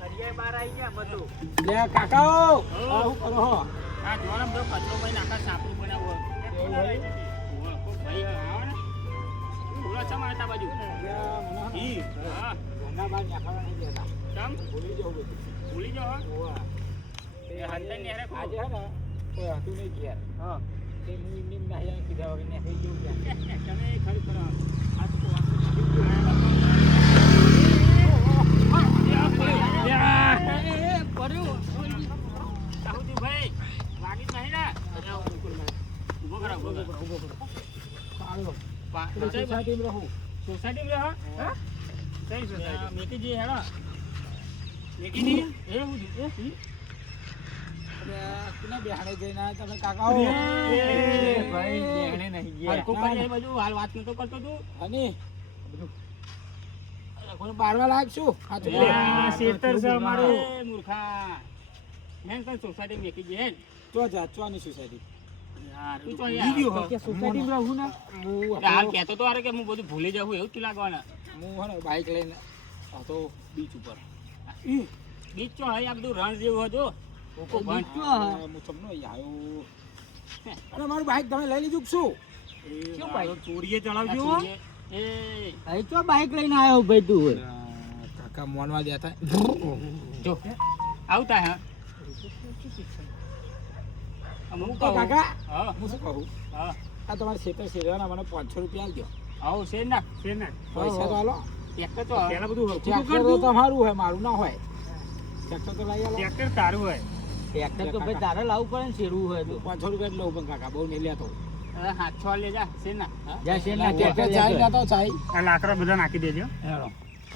હરિયાઈ બાર આવી ગયા બધું. લે કાકાઓ આવું કરો હો. આ જોરમ તો કચરો ભાઈ નાખા સાપરું બનાવો. ભાઈ આવો ને. પૂરા ચમ આતા બાજુ. ઈ હા. ઘરના બહાર નાખવા નહીં દેતા. ચમ ભૂલી જાવ બધું. ભૂલી જાઓ હા. ઓવા. એ હંતન ને રે આજે હે ને કોઈ હતું નહીં ઘેર. હા. તે નિમ નાહી કીધા વગર ને થઈ ગયું ત્યાં. તમે ખરી ખરા. આ તો બારવા લાયક છું સોસાયટી મેકી જઈએ તો જાચવાની સોસાયટી તું તો યાર સોસાયટી રહું ને હાલ કહેતો તો કે હું બધું ભૂલી જાઉં એવું તું લાગવાના હું હે ને બાઈક લઈને હતો બીચ ઉપર બીચ ચો હે આ બધું રણ જેવું હતું કોકો બંધ હું તમને આવ્યો અને મારું બાઈક તમે લઈ લીધું શું શું બાઈક ચોરીએ ચલાવજો એ અહીં તો બાઈક લઈને આવ્યો ભાઈ તું કાકા મોનવા દેતા જો આવતા હા હું તો કાકા હા હું શું કહું હા આ તમારે ખેતર શેરવાના મને 500 રૂપિયા આલજો આવો છે ના પૈસા તો આલો ટ્રેક્ટર તો પેલા બધું ટ્રેક્ટર તો તમારું હોય મારું ના હોય ટ્રેક્ટર તો લઈ આલો ટ્રેક્ટર તારું હોય ટ્રેક્ટર તો ભાઈ તારે લાવવું પડે ને શેરવું હોય તો 500 રૂપિયા જ લઉં પણ કાકા બહુ નહીં લેતો હાથ છોડ લે જા છે ના જા શેરના ટ્રેક્ટર ચાઈ જતો ચાઈ આ લાકડા બધા નાખી દેજો હેડો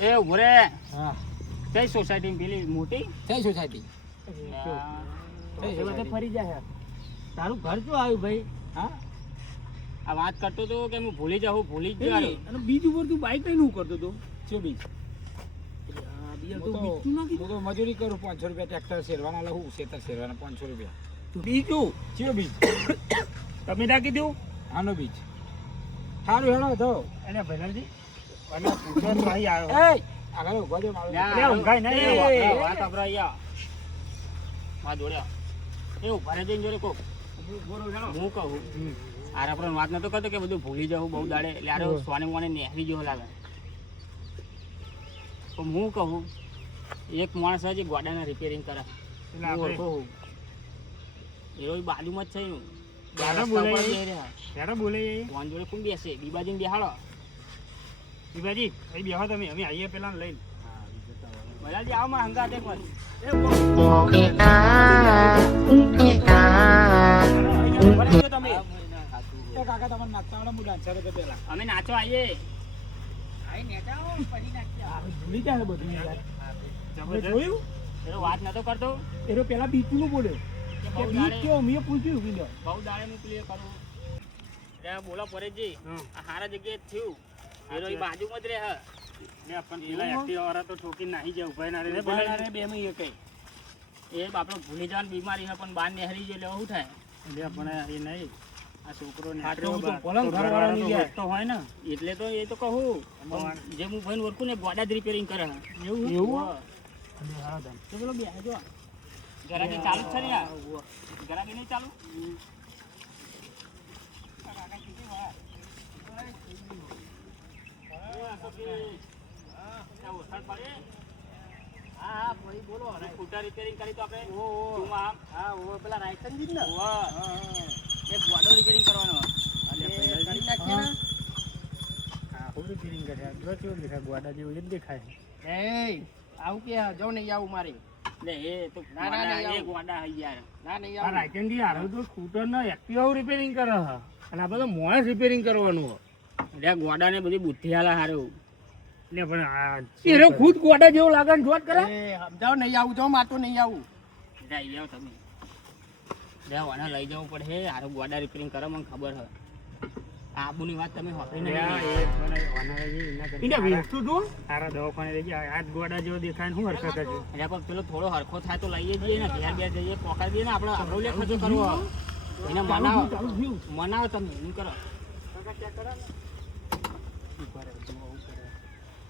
એ ઉભો રે હા કઈ સોસાયટી પેલી મોટી કઈ સોસાયટી ફરી જાય તારું ઘર શું આવ્યું ભાઈ હા આ વાત કરતો તો કે હું ભૂલી જાઉં ભૂલી જ ગયો અને બીજ ઉપર તું બાઈક લઈને હું કરતો તો શું બીજ હું તો મજૂરી કરું 500 રૂપિયા ટ્રેક્ટર શેરવાના લઉં ખેતર શેરવાના 500 રૂપિયા બીજું ચિયો બીજ તમે નાખી દઉં આનો બીજ સારું હેડો તો એને ભૈરવજી અને પૂછો તો અહીં આવ્યો એ આગળ ઉભો જો મારો લે ઊંઘાઈ નહીં વાત આપણે અહીંયા માં જોડ્યા એ ઉભા રહે જઈને જોડે કોક હું કહું આર આપણે વાત નતો કરતો કે બધું ભૂલી જાઉં બહુ દાડે એટલે આરે સોને મોને નેહરી જેવો લાગે તો હું કહું એક માણસ હજી ગોડાના રિપેરિંગ કરે એ બાજુમાં જ છે એનું બોલે ફોન જોડે કોણ બેસે બીબાજીને બેહાડો બીબાજી અહીં બેહો તમે અમે આવીએ પેલા લઈને બધાજી આવો માં હંગા દેખ મારી તમે તો કાકા તમને નાચતા આવડે હું ડાન્સર હતો પેલા અમે નાચો આવીએ ભૂલી જાય બધું યાર જોયું એનો વાત નતો કરતો એનો પેલા બીચનું બોલ્યો કે બહુ દાડે મેં પૂછ્યું બીજો બહુ દાડે હું ક્લિયર કરું રે બોલો પરેશજી આ સારા જગ્યાએ થયું એનો એ બાજુમાં જ રહે ને પણ પેલા એક્ટિવા વાળા તો ઠોકી નાહી જાય ઉભા ના રે બે માં એ કઈ એ આપણો ભૂલી જવાની બીમારી છે પણ બાર નેહરી જાય એટલે શું થાય એટલે પણ એ નહીં આ છોકરો ને તો હોય ને એટલે તો એ તો કહું જે હું ભાઈ ઓળખું ને ગોડા જ રિપેરિંગ કરે એવું તો પેલો બે જો ગરાકી ચાલુ જ છે ને યાર ગરાકી નહીં ચાલુ હા ફરી બોલો સ્કૂટર રિપેરિંગ કરી તો આપણે પેલા રાયસનજી ને એક ગોડો રિપેરિંગ કરવાનો કરી નાખીએ ને રિપેરિંગ કર્યા જો કેવું દેખાય ગોડા જેવું જ દેખાય એ આવું કે જાવ નહીં આવું મારે લે એ તો ના એ ગોડા હઈ યાર ના નહીં આવું રાયસનજી હારો તો સ્કૂટર નો એક્ટિવા રિપેરિંગ કરે અને આ બધો મોય રિપેરિંગ કરવાનું એટલે ગોડા ને બધી બુદ્ધિ આલા હારું ને પણ એરો ખુદ ગોડા જેવો લાગે ને જોત કરે સમજાવ નહીં આવું જાવ માર તો નહીં આવું લઈ જાવ તમે જાવ આને લઈ જવું પડે હારું ગોડા રિપેરિંગ કરે મને ખબર છે આબુની વાત તમે હોતી નહીં તારા દવાખાને લઈ ગયા હાથ ગોડા જેવો દેખાય ને શું હરકત છે એટલે પણ પેલો થોડો હરખો થાય તો લઈએ જઈએ ને ઘેર બે જઈએ પોકાડી દઈએ ને આપણે આપણો લે ખર્ચો કરવો એને મનાવો તમે એમ કરો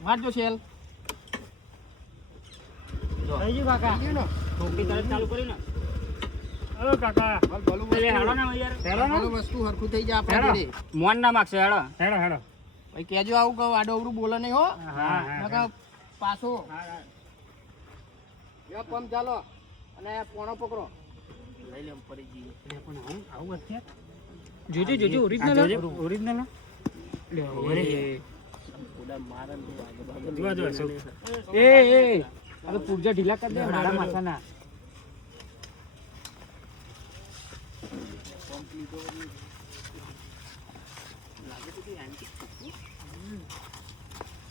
મારજો શેલ જો બોલો થઈ ગયું કાકા થઈ ગયું ને? ઠોકી તરત ચાલુ કરી ને ઓ કાકા ભલું એટલે હેડો ને યાર હેડો ને ભલું વસ્તુ હરખું થઈ જાય આપણા હેડો જોડે. મોન ના માગશે હેડો હેડો હેડો ભાઈ કહેજો આવું કહું આડો અવળું બોલે નહીં હો હા નકર પાછો યો પમ ચાલો અને પોણો પકડો લઈ લે પડી જઈએ એટલે પણ આવું અત્યારે જોજો જોજો ઓરિજિનલ ઓરિજિનલ ઓલા મારા ને આગળ જોવા જો એ હવે પૂરજા ઢીલા કરી દે મારા માથાના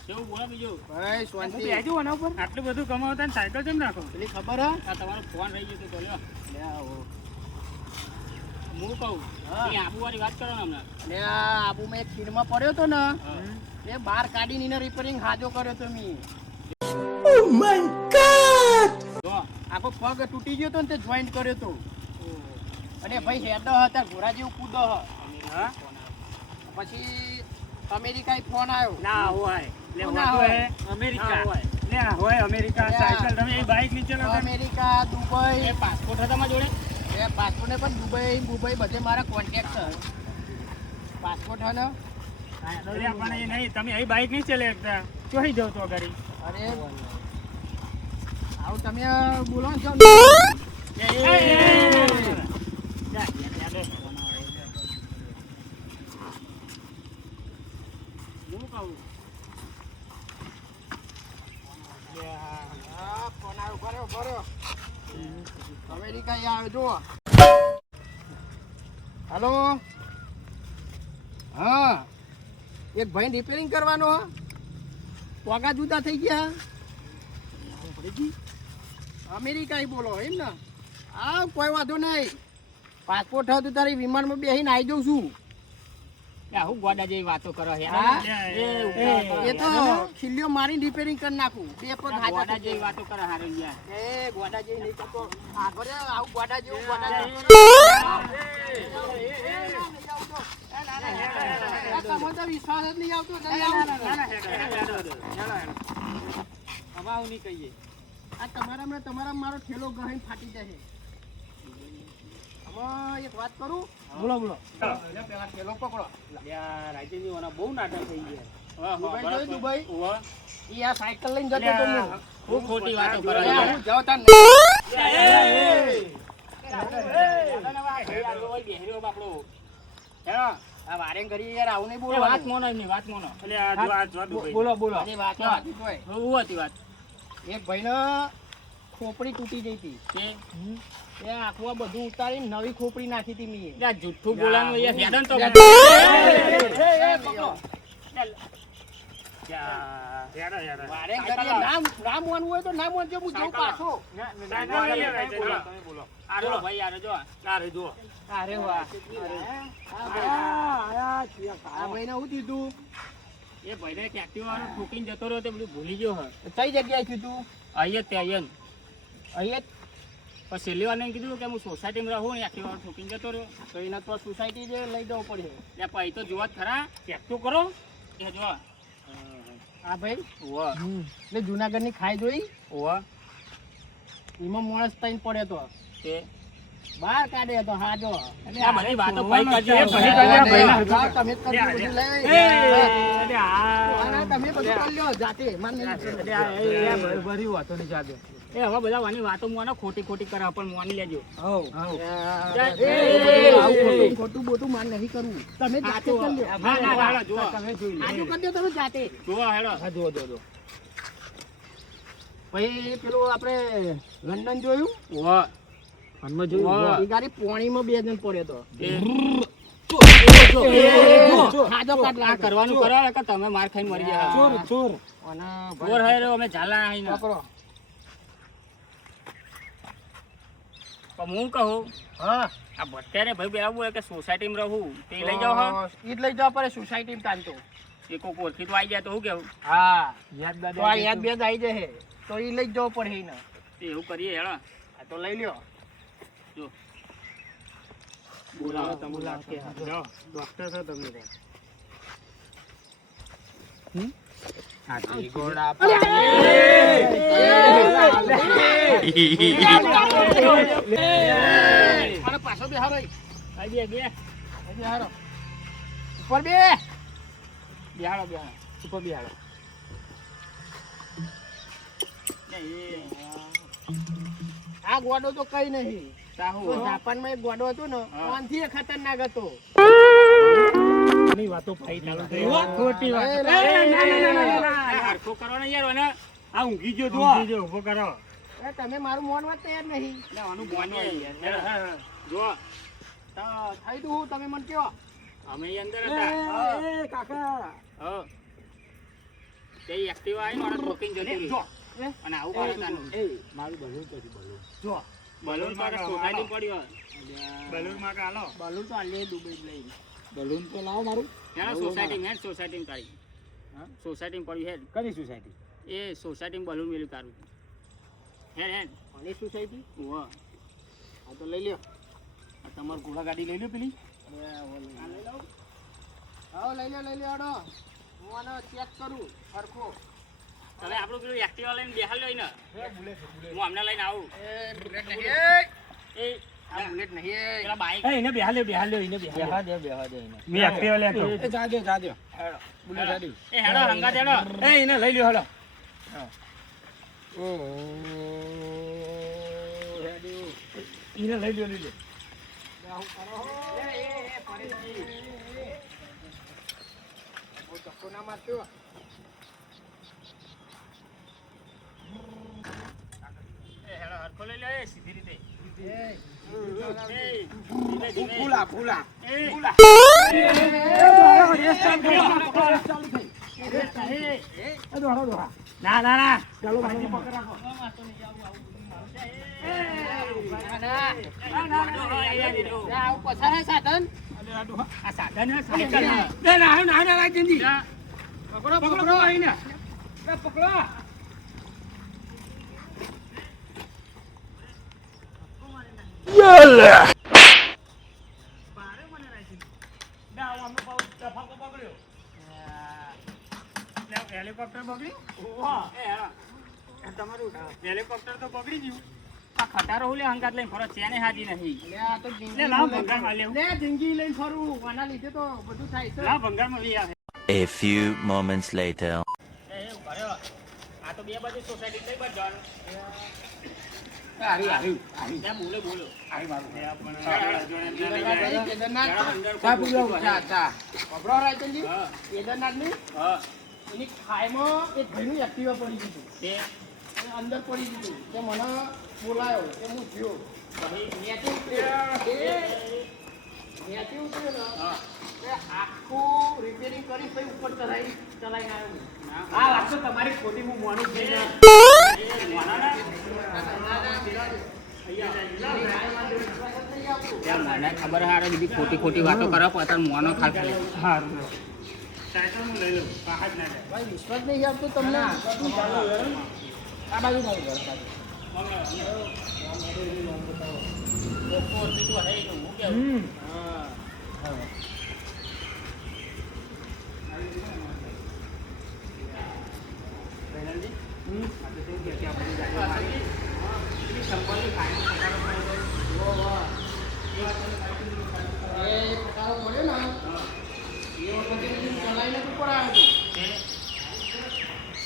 કેવું બોલો બીજું ભાઈ શાંતિ બેજો આના ઉપર આટલું બધું કમાવતા ને સાયકલ કેમ રાખો પેલી ખબર હે આ તમારો ફોન રહી ગયો તો બોલ્યો લે આવો હું કહું હા. એ આબુ વાળી વાત કરો ને હમણાં લે આ આબુમાં એક ખીણમાં પડ્યો તો ને એ બાર કાઢીને એને રિપેરિંગ હાજો કર્યો તો મી જો આખો પગ તૂટી ગયો તો ને તે જોઈન્ટ કર્યો તો અને ભાઈ હેડો હતા ઘોડા જેવું કૂદો હ હા પછી અમેરિકા ફોન આવ્યો ના હોય લે ના હોતો હોય. હે અમેરિકા ના હોય. લે હોય અમેરિકા લે. સાયકલ તમે એ બાઈક નીચે લો અમેરિકા દુબઈ એ પાસપોર્ટ હતા તમારા જોડે એ પાસપોર્ટ ને પણ દુબઈ બધે મારા કોન્ટેક્ટ છે પાસપોર્ટ હે ને એટલે પણ એ નહીં તમે એ બાઈક નીચે લે એકતા ચોહી જાવ તો ઘરી અરે આવું તમે બોલો ને છો હા ફોન આવ્યો ભર્યો અમેરિકા આવ્યો જુઓ હાલો હા એક ભાઈ રિપેરિંગ કરવાનો હા પોગા જુદા થઈ ગયા અમેરિકા બોલો એમ ને હા કોઈ વાંધો નહીં પાસપોર્ટ હતું તારી વિમાનમાં બેસીને આવી જાઉં છું હું ગોડા જેવી વાતો કરો હા? એ તો એ ખીલ્યો મારીને રિપેરિંગ કરી નાખું બે પગ હાથા ગોડા થઈ જેવી ગયા. વાતો કરો હારો યાર એ ગોડા જેવી નહીં કરતો આગળ આવું ગોડા જેવું ગોડા જેવું તમને તો વિશ્વાસ જ નહીં આવતો નહીં આવતું. નહીં કહીએ આ તમારા મારો ઠેલો ગહીને ફાટી જશે આમાં એક વાત કરું બોલો બોલો પેલા ઠેલો પકડો રાજ્યની ઓના બહુ નાટક થઈ ગયા દુબઈ જોયું દુબઈ ઓવા ઈ આ સાયકલ લઈને જતો તો હું. ખૂબ ખોટી વાતો કરો અરે યાર. હું જાઉં તાર આ વારેંગ કરી યાર આવું નહીં વાત બોલવાનું. મોનો એમની વાત મોનો બોલો બોલો આની વાત ના હતી તોય. હું હતી વાત એક ભાઈને ખોપડી તૂટી ગઈ હતી કે એ આખું આ બધું ઉતારીને નવી ખોપડી નાખી હતી મેં. યાર જુઠ્ઠું બોલવાનું યાર હેડન તો વારેંગ કરીએ નામ માનવું હોય તો ના માનજો હું જઉં પાછો. આરો ભાઈ આરો જો આરો જો અરે વાહ આ ભાઈને શું કીધું એ ભાઈને એક એક્ટિવા વાળો ઠોકીને જતો રહ્યો તે બધું ભૂલી ગયો હે કઈ જગ્યાએ કીધું અહીંયા તે અહીંયા અહીંયા પછી છેલ્લી વાર કીધું કે હું સોસાયટીમાં રહું ને એક્ટિવા વાળો ઠોકીને જતો રહ્યો તો એને તો સોસાયટી જે લઈ જવું પડે. એટલે પછી તો જોવા જ ખરા ચેક તો કરો એ જો આ ભાઈ ઓવા એટલે જુનાગઢની ખાઈ જોઈ ઓવા એમાં માણસ તઈને પડ્યો તો તે બહાર કાઢે તો હા જો આ બધી વાતો ભાઈ કરજો એ તમે જ કરજો બધું લઈ. આના તમે બધું કરી લ્યો જાતે માન નહીં. બરી વાતો નહીં જાદે એ હવે બધા વાની વાતો મોને ખોટી ખોટી કરે પણ મોની લેજો આવું ખોટું બોટું માન નહીં કરવું તમે જાતે કરી લ્યો. ના ના હાલો જો તમે જોઈ આજુ કરી દો તમે જાતે. જો હેડો હા જો પછી પેલું આપણે લંડન જોયું ઓવા હનમાં જોયું? એ ગાડી પોણીમાં બે જણ પડ્યો તો ખાધો કાઢ આ લાગે. કરવાનું કરો કે તમે માર ખાઈને મરી ગયા ચોર અને ચોર હે રે અમે ઝાલા આઈને પકડો. પણ હું કહું હા આ ભટ્ટે ભાઈ બે આવું કે સોસાયટીમાં રહું તે લઈ જાઓ હા ઈ જ લઈ જવા પડે સોસાયટી તાનતો. એ કોઈ ઓળખી તો આવી જાય તો હું કેવું હા યાદ તો આ યાદ બે આવી જશે તો ઈ લઈ જવો પડે એને. તે એવું કરીએ હેડો આ તો લઈ લ્યો. જો બોલાવો તમે બોલાવો ડોક્ટર છો તમે હાથી ઘોડા અરે! અને પાછો બેહારો આ બે બેહારો ઉપર બે બિહાડો ઉપર બિહાડો આ ગોડો તો કઈ નહીં જાપાનમાં એક ગોડો હતો ને આનથી ખતરનાક હતો વાતો ભાઈ ચાલુ થઈ ખોટી વાત હરખો કરો ને યાર અને આ ઊંઘી ગયો તો ઊંઘી ગયો ઉભો કરો એ તમે મારું મોનવા તૈયાર નહીં એટલે આનું મોનવા યાર જો તો થઈ દઉં તમે મને કયો અમે અહીં અંદર હતા એ કાકા હા તે એક્ટિવા આવી ને ઠોકીને જતી રહી અને આવું કરે તાનું મારું બલૂન પછી બલૂન જો બલૂન માં સોસાયટી પડ્યો બલૂન માં કાલો બલૂન તો આલે દુબઈ લઈ બલૂન તો લાવો મારું ત્યાં સોસાયટી તારી સોસાયટી પડ્યું હે કઈ સોસાયટી એ સોસાયટી બલૂન મેલું તારું હે અને સોસાયટી વાહ આ તો લઈ લ્યો આ તમાર ઘોડા ગાડી લઈ લો પેલી હા લઈ લ્યો આડો હું આનો ચેક કરું સરખો હવે આપણું પેલું એક્ટિવા લઈને બેહાર લ્યો ને હું હમણાં લઈને આવું એ બુલેટ નહીં એ આ બુલેટ નહીં પેલા બાઈક એને બેહા લે એને બેહા દે એને મે એક્ટિવા લે તો એ જા દે બુલેટ જા દે એ હેડો હંગા હેડો એ એને લઈ લ્યો હેડો ઓ એને લઈ લ્યો ચક્કો ના મારજો એ હેડો હરખો લઈ લે સીધી રીતે ફૂલા ના ચાલો ભાઈ પકડ રાખો સાધન આ સાધન સાયકલ ના જલ્દી પકડો આઈને પકડો હેલિકોપ્ટર બગડ્યું તમારું હેલિકોપ્ટર તો બગડી ગયું આ ખટારો હું લે હંગાત લઈને ફરો ચેને હાજી નહીં આ તો લાવ ભંગારમાં લેવું જિંદગી લઈને ફરું આના લીધે તો બધું થાય છે લાવ ભંગારમાં લઈ આવે A few moments later. આ તો બે બાજુ સોસાયટી કઈ બાજુ જવાનું ત્યાં બોલો હા એની ખાઈમાં એક ભાઈનું એક્ટિવા પડી દીધું તે અંદર પડી દીધું તે મને બોલાયો કે હું થયો ત્યાંથી ઉતર્યો ને તે આખું રિપેરિંગ કરી પછી ઉપર ચલાવીને આવ્યો આ વાત તો તમારી ખોટી હું મોનું થઈ જાય મને ખબર હારે બીજી ખોટી ખોટી વાતો કરો પણ મોનો ખાલી સારું ભાઈ વિશ્વાસ નહીં આપતો તમને આ બાજુ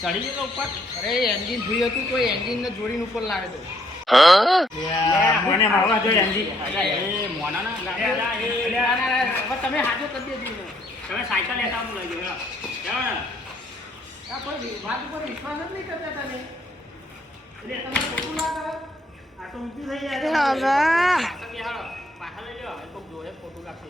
ચડી ગયો ઉપર અરે એન્જિન ભૂઈ હતું તો એન્જિન ને જોડીને ઉપર લાવ્યો હતો મને મારવા જોઈએ અંજી મોના ના તમે હાજો કરી દેજો તમે સાયકલ લેતા હું લઈ ગયો આ કોઈ વાત ઉપર વિશ્વાસ જ નહીં કરતા તમે એટલે તમે ખોટું ના કરો આ તો ઊંચું થઈ જાય પાછા લઈ લો કોઈક જોડે ખોટું લાગશે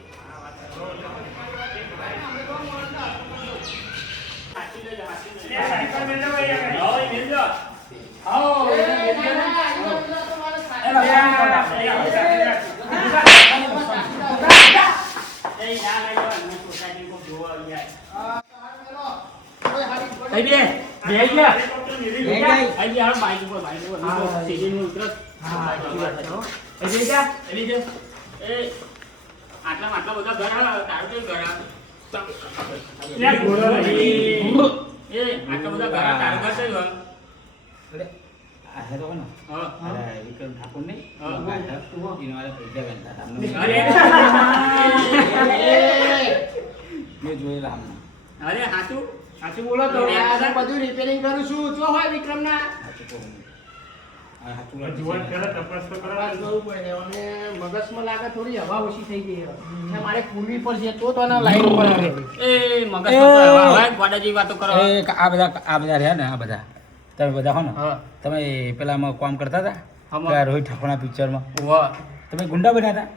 આટલા બધા ઘર આવે તારું કઈ ઘર આવે આટલા બધા ઘર તારું ઘર કયું આ હેરો ને હા. અરે વિક્રમ ઠાકોર નહીં હા. એનો વાળા પૈસા વેચતા હતા અમને. મેં જોયેલા અમને. અરે હાચું સાચું બોલો તો આ બધું રિપેરિંગ કરું છું જો હોય વિક્રમના સાચું કહું. આ સાચું જીવન કરે તપાસ તો તપાસ કરાવવાની. કરવું પડે અને મગજમાં લાગે થોડી હવા ઓછી થઈ ગઈ હવે. ને મારે પૂરવી પડશે તો તો આના લાઈન ઉપર આવે એ મગજ તો હવે ગોડા જેવી વાતો કરો. એ આ બધા રહ્યા ને આ બધા તમે બધા હો ને હા. તમે પેલામાં કામ કરતા હતા આમાં. પેલા રોહિત ઠાકોરના પિક્ચરમાં ઓવા તમે ગુંડા બન્યા હતા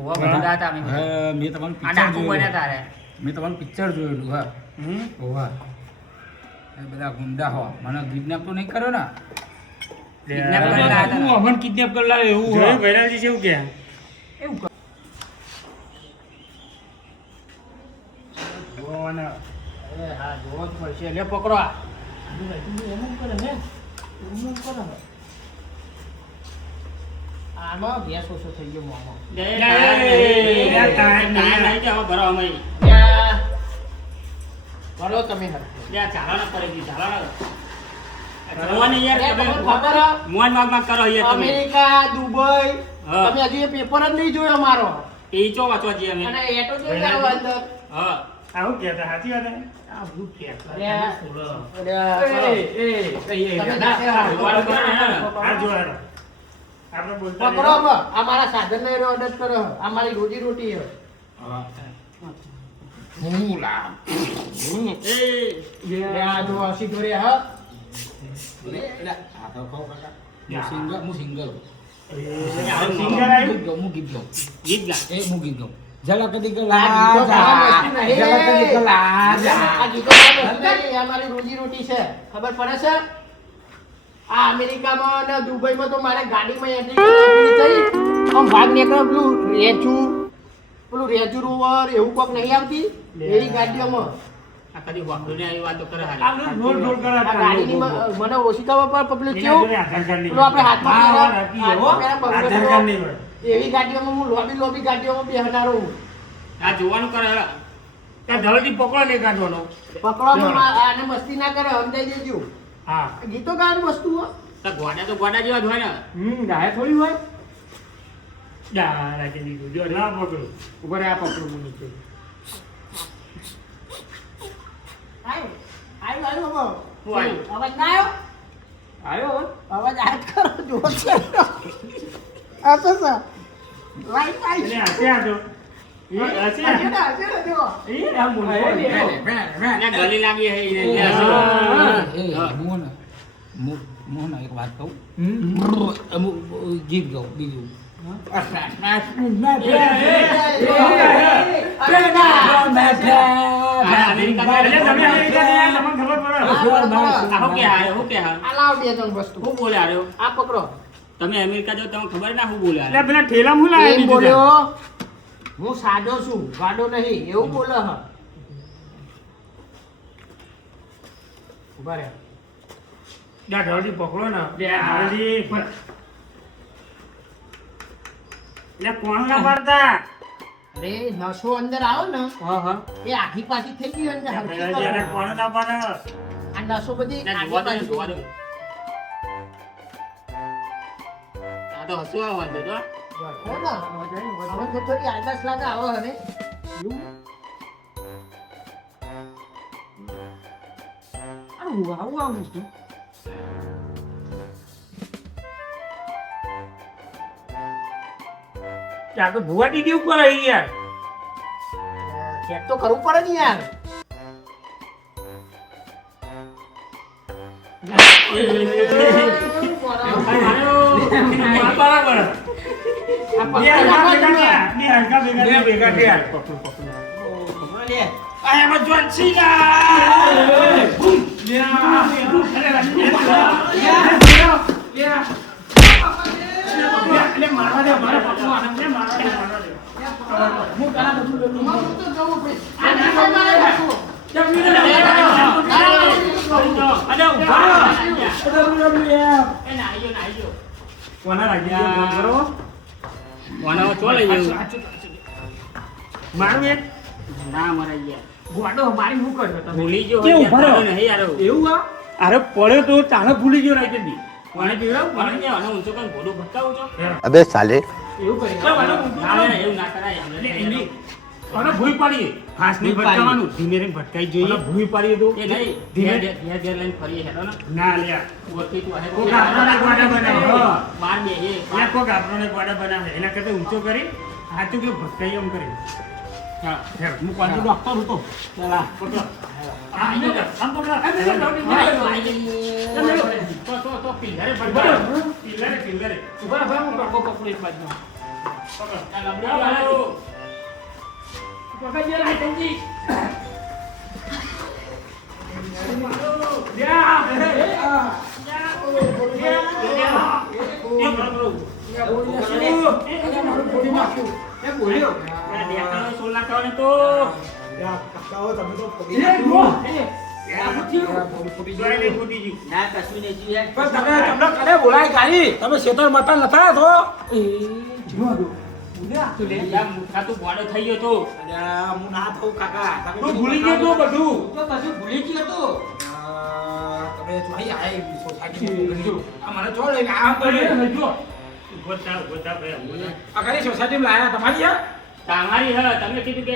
ઓવા બંધા હતા અમે બધા. હા, મેં તમારું આ પિક્ચર ડાકુ બન્યા જોયેલું તારે. મેં તમારું પિક્ચર જોયેલું હા ઓવા એ બધા ગુંડા હો મને કિડનેપ તો નહીં કર્યો ને કિડનેપ કરી લાયા હતા. હું અમન કિડનેપ કરી લાવ્યો એવું જોયું હોય. ભૈરવજી જેવું કે એવું કર. જોવાના. એ હા જોવો જ પડશે લે પકડો આ એમ કરે ને એમ કરે આમાં ગેસ ઓછો થઈ ગયો મોમાં ટાઈમ નહીં કે હવે ભરો અમે. ત્યાં કરો તમે હર લ્યા ચાલાના કરી દી ચાલાના. જોવાની યાર તમે ખબર હે? મોન માગ કરો યાર તમે. અમેરિકા દુબઈ હા. તમે હજુ એ પેપર જ નહીં જોયો મારો એ ચો વાંચવા જઈએ અમે. અને એટો જોઈ આવો અંદર હા. આવું કહેતા સાચી વાત હે? આ ભૂત કે અરે, તમે જાતે હાલો. જોવાનું કરો ને. આ જોવાનું. આપણે બોલતા પકડો હવે. આ મારા સાધન ને ઓર્ડર કરો આ મારી રોજી રોટી હે હા. હું લા. એ આ જો હસી ધોરે હા એટલે આ તો ખાઓ કાકા. હું સિંગલ સિંગર આવ્યું? ગીત ગાઉં, હું ગીત ગાઉં. ગીત ગા. એ હું ગીત ગાઉં. ઝલક દીકલા આ ગીતો જા, ગાવા મસ્તી નહીં. ઝલક દીકલા જા. આ ગીતો ગાવા મસ્તી નહીં. આ મારી રોજી રોટી છે ખબર પડે છે આ અમેરિકામાં ને દુબઈમાં તો મારે ગાડીમાં એન્ટ્રી કરવી થઈ આમ ભાગ નીકળે પેલું રેજુ રોવર એવું કોક નહીં આવતી એવી ગાડીઓમાં આ કદી વાપરું ને આવી વાતો કરે હારી. આ ગાડીની મને ઓછી ખબર પડે પેલું કેવું પેલું આપણે હાથમાં પહેરા એવી ગાડીઓમાં હું લોબી ગાડીઓમાં બેહનારો હું આ જોવાનું કરે હેડા. પકડવામાં આને મસ્તી ના કરે સમજાઈ દેજો ગીતો ગાવાની વસ્તુ હો તો ગોડા જેવા જ હોય ને. ગાય થોડી હોય ઉભો રહે આ પકડું હું નીચે. આવ્યો શું આવ્યું? અવાજ ના આવ્યો આવ્યો હવે? અવાજ આ કરો જો આ તો સર લાઈટ આવી એને ગલી લાગી હે એને. એ મોહન એક વાત કહું અમુક ગીત ગાઉં બીજું આહો કે હારે, હું કે હારે? આ લાવ બે ત્રણ વસ્તુ હું બોલે હાર્યો? આ પકડો તમે અમેરિકા જાઓ તમને ખબર ના હું બોલે હારે? એમ બોલ્યો હું સાદો છું ગાડો નહીં એવું બોલે હ ઉભા રહે પકડો ને કોણ ના પાડતા? અરે નસો અંદર આવો ને એ આખી પાછી થઈ ગઈ અંદર હરખી કરો. કોણ ના પાડે? આ નસો બધી ના, આખી જોવા દો ને, પાછી જોવા દો. આ તો હસવું આવવાનું છે, જો. હો ને, હવે તો થોડી આદત લાગે આવો હવે આવું છું ત્યાં તો ભુવા દીદી ઉપર આવી યાર. ચેક તો કરવું પડે ને યાર બરાબર. આ પકડી રાખો તમે. હું તો જવું પડે. આ નસો મારે રાખો. મારું એક ના મરાઈ ગયા. ગોડો મારી હું કર્યો તમે ભૂલી ગયો કેવું હોય ભરો? યાર, નહીં યાર. એવું અરે પડ્યો તો તાણે ભૂલી ગયો રાઈ જલ્દી પાણી પીવડાવું પાણી ને આનો ઊંચો કરીને ઘોડો ભટકાવું છો अबे साले એવું કરી ના, ના, એવું ના કરાય આપણે. એની અને ભૂઈ પાડીએ ફાસ નહીં ભટકાવાનું ધીમે રહીને ભટકાઈ જોઈએ ભૂઈ પાડીએ તો એ નહીં ધીમે ઘેર લઈને ફરીએ હેડો ને ના લ્યા ઓળખી તું કોક આપણને ગોડા બનાવે હા. બાર બેહીએ, ત્યાં કોક આપણને ગોડા બનાવે એના કરતા ઊંચો કરી હાથું કે ભટકાઈ એમ કરી હા હેડ હું પાછો ડોક્ટર હતો પેલા પકડો હા અહીંયા કર આમ પકડો તો પિલ્લરે ભટકાય. પિલ્લરે ઉભા રહો, હું પકડો પકડો એક બાજુ પકડો આ લમડો વાળો. પકડી જરા હેતનજી દેખાડો સોલ નાખવાનો તો ના કશું નહીં જીવે. તમે શેતર મતા નતા તો યાર મુઠા તો ગોળો થઈ ગયો તો તું ભૂલી ગયો તો બધું તો કશું ભૂલી ગયો તો તમે જોઈ આય સોસાયટીમાં મને જો લઈને આમ કરી જો ગોતા ગોતા ભાઈ આ ખાલી સોસાયટીમાં લાયા તમારી યાર તમારી હ તમે કીધું કે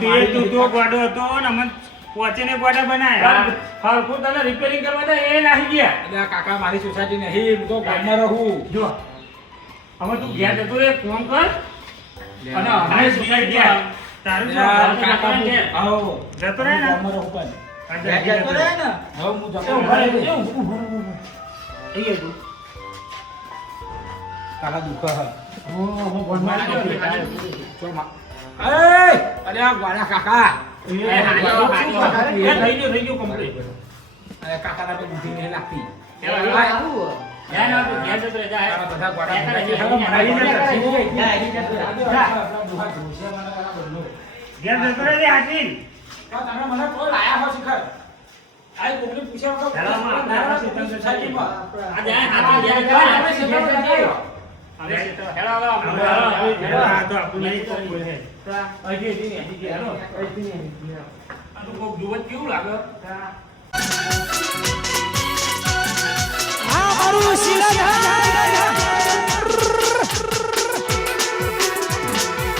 તે તું તો ગોડો હતો ને અમન પહોંચીને ગોડા બનાયા હરખું તને રિપેરિંગ કરવા દે એ નાખી ગયા. અલ્યા કાકા મારી સોસાયટી નહીં હું તો ગામમાં રહું જો હવે તું ઘેર જતો રે ફોન કર અને અમારે સોસાયટી ગયા તારું અલ્યા શું કાકા છે? આવો જતો રહે ને? ગામમાં રહું પણ જતો રહે ને? હવે હું જતો એ ઉભા રહે, એ અહીંયા તું. કાકા દુખા હે હું ફોનમાં અલ્યા ગોડા કાકા એ હાજો, હાજો. એ થઈ ગયું complete. અલ્યા કાકાના તો બુદ્ધિ નહીં લાગતી જા ના તું ઘેર જતો રહે, જા. આ બધા ગોડા બેઠા રહે, હવે મને જા, અહીં જા, નથી. જા, ઘેર જતો રહે હાચીન તમે મને કોઈ લાયા હો શિખર આ કોકને પૂછ્યા વગર સોસાયટીમાં આ જા, હાથે ઘેર જતો રહે. આપણે શેતરમાં જઈએ. હવે તો હેડો, હવે આ તો આપણું નહીં તો કોઈ હે. આ તો કોક જુઓ જ કેવું લાગે. આ મારું શિરજ